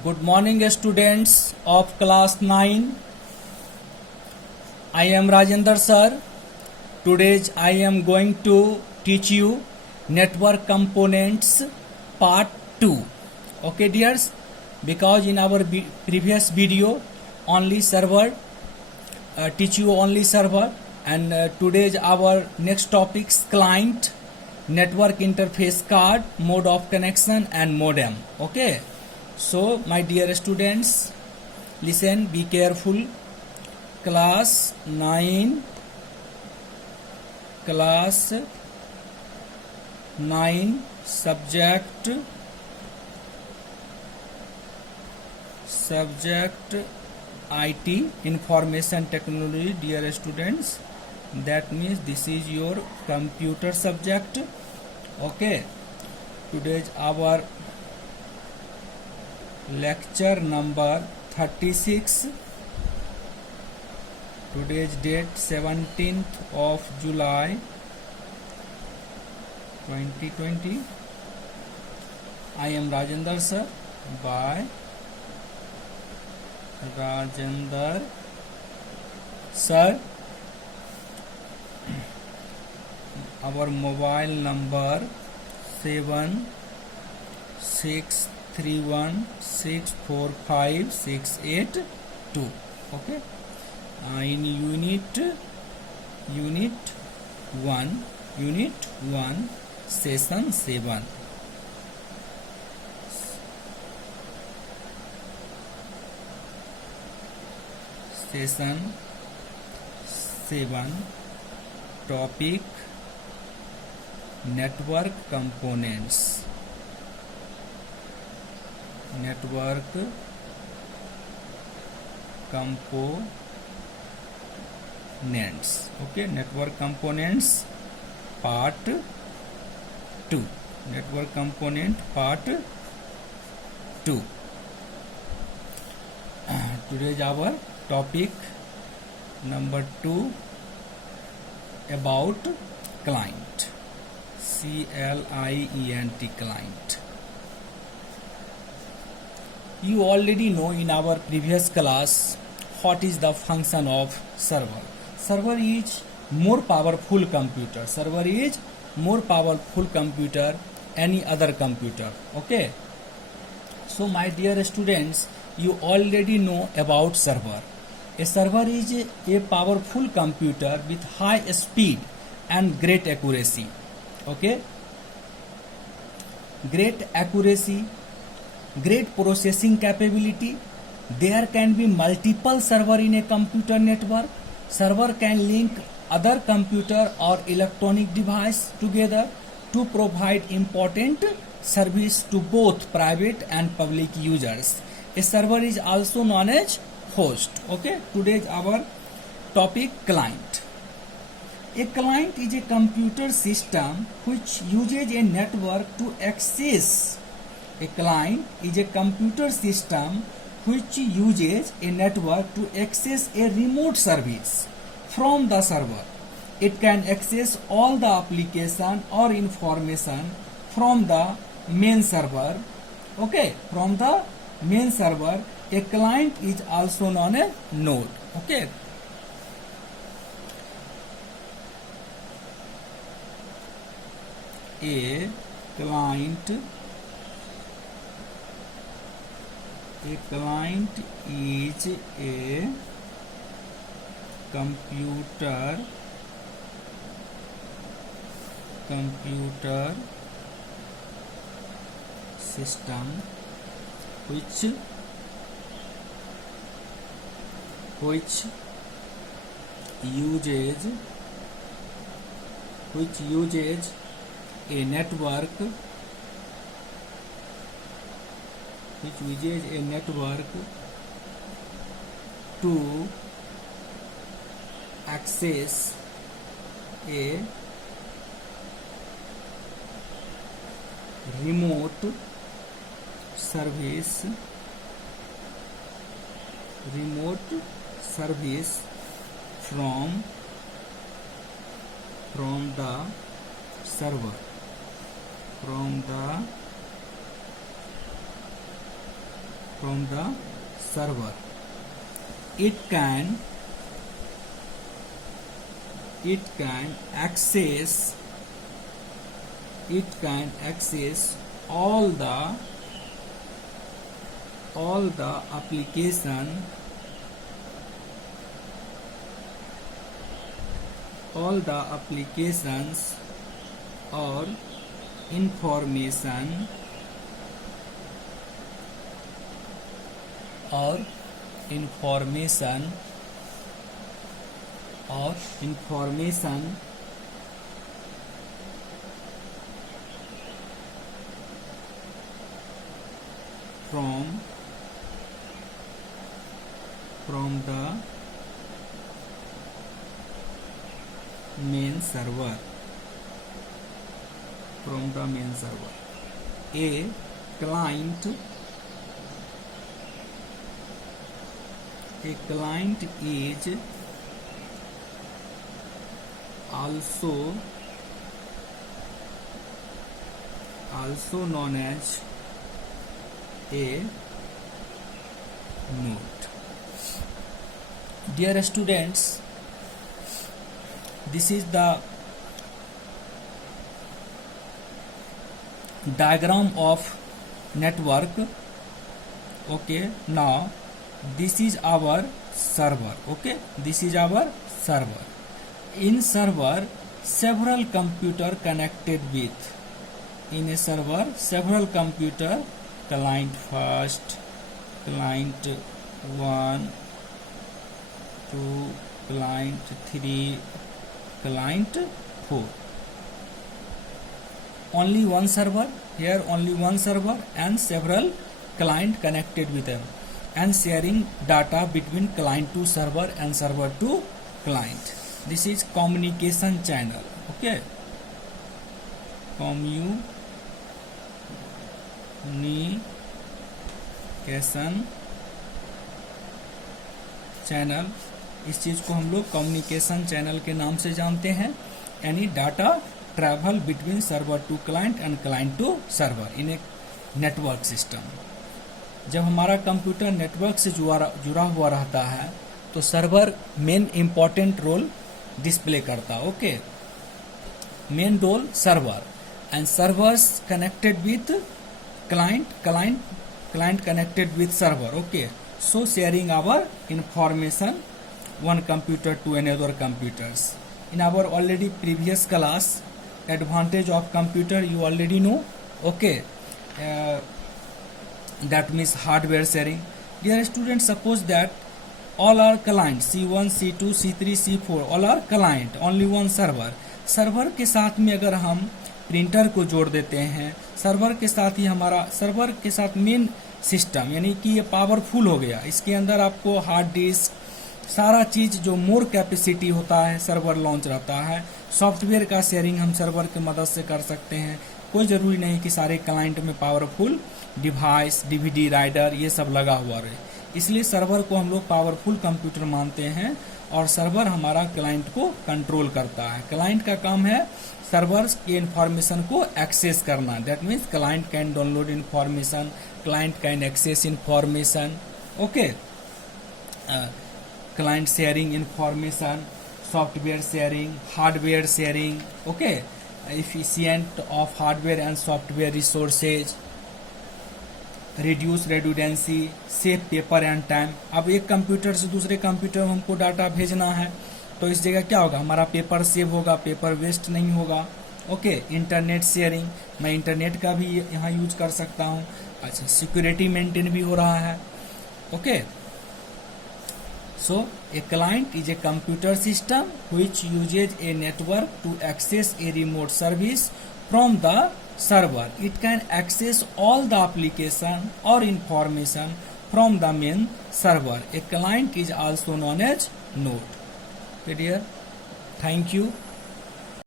Good morning, students of class 9. I am Rajendra sir. Today I am going to teach you network components part 2. Okay, dears? Because in our previous video only server teach you only server, and today's our next topics client, network interface card, mode of connection and modem. Okay, so my dear students, listen, be careful. Class 9 subject IT, information technology. Dear students, that means this is your computer subject. Okay, today's our lecture number 36. Today's date 17th of July 2020. I am Rajendra sir by Rajendra sir. Our mobile number 7631645682. Okay. In unit 1 session 7. Session 7, topic network components. Network components. Okay, network components part 2. Network component part 2. Today is our topic number 2 about client. CLIENT, client. You already know in our previous class what is the function of server. Server is more powerful computer. Server is more powerful computer any other computer. Okay. So my dear students, you already know about server. A server is a powerful computer with high speed and great accuracy. Okay. Great accuracy, great processing capability. There can be multiple server in a computer network. Server can link other computer or electronic device together to provide important service to both private and public users. A server is also known as host. Okay, today's our topic client. A client is a computer system which uses a network to access. A client is a computer system which uses a network to access a remote service from the server. It can access all the application or information from the main server. Okay, from the main server. A client is also known as node. Okay. A client is a computer system which uses a network to access a remote service from the server, from the from the server. It can access all the applications or information from the main server. A client is also known as a node. Dear students, this is the diagram of network. Okay, now this is our server. Okay, this is our server. In server, several computer connected with. In a server, several computer, client first, client 1, 2, client 3, client 4. Only one server, here only one server and several client connected with them and sharing data between client to server and server to client. This is communication channel. Okay, communication channel, इस चीज को हम लोग communication channel के नाम से जानते हैं. यानी data travel between server to client and client to server in a network system. जब हमारा कंप्यूटर नेटवर्क से जुड़ा हुआ रहता है तो server main important role display करता है. Okay, main role server and servers connected with client connected with server. Okay, so sharing our information one computer to another computers. In our already previous class, advantage of computer you already know. Okay, that means hardware sharing. Dear students, suppose that all are client C1, C2, C3, C4 all are client, only one server. Server के साथ में अगर हम printer को जोड़ देते हैं, server के साथ ही हमारा सर्वर के साथ मेन सिस्टम यानी कि ये पावरफुल हो गया. इसके अंदर आपको हार्ड डिस्क सारा चीज जो मोर कैपेसिटी होता है सर्वर लॉन्च रहता है. सॉफ्टवेयर का शेयरिंग हम सर्वर की मदद से कर सकते हैं. कोई जरूरी नहीं कि सारे क्लाइंट में पावरफुल डिवाइस डीवीडी राइडर ये सब लगा हुआ रहे. इसलिए सर्वर को हम लोग पावरफुल कंप्यूटर मानते हैं और सर्वर हमारा क्लाइंट को कंट्रोल करता है. क्लाइंट का काम है सर्वर के इंफॉर्मेशन को एक्सेस करना. That means client can download information, client can access information. Okay, client sharing information, software sharing, hardware sharing. Okay, efficient of hardware and software resources, reduce redundancy, save paper and time. अब एक computer से दूसरे computer में हमको data भेजना है तो इस जगह क्या होगा, हमारा पेपर सेव होगा, पेपर वेस्ट नहीं होगा. ओके, इंटरनेट शेयरिंग, मैं इंटरनेट का भी यहाँ यूज कर सकता हूँ. अच्छा, सिक्योरिटी मेंटेन भी हो रहा है. Okay, so a client is a computer system which uses a network to access a remote service from the server. It can access all the application or information from the main server. A client is also known as node. Okay dear, thank you.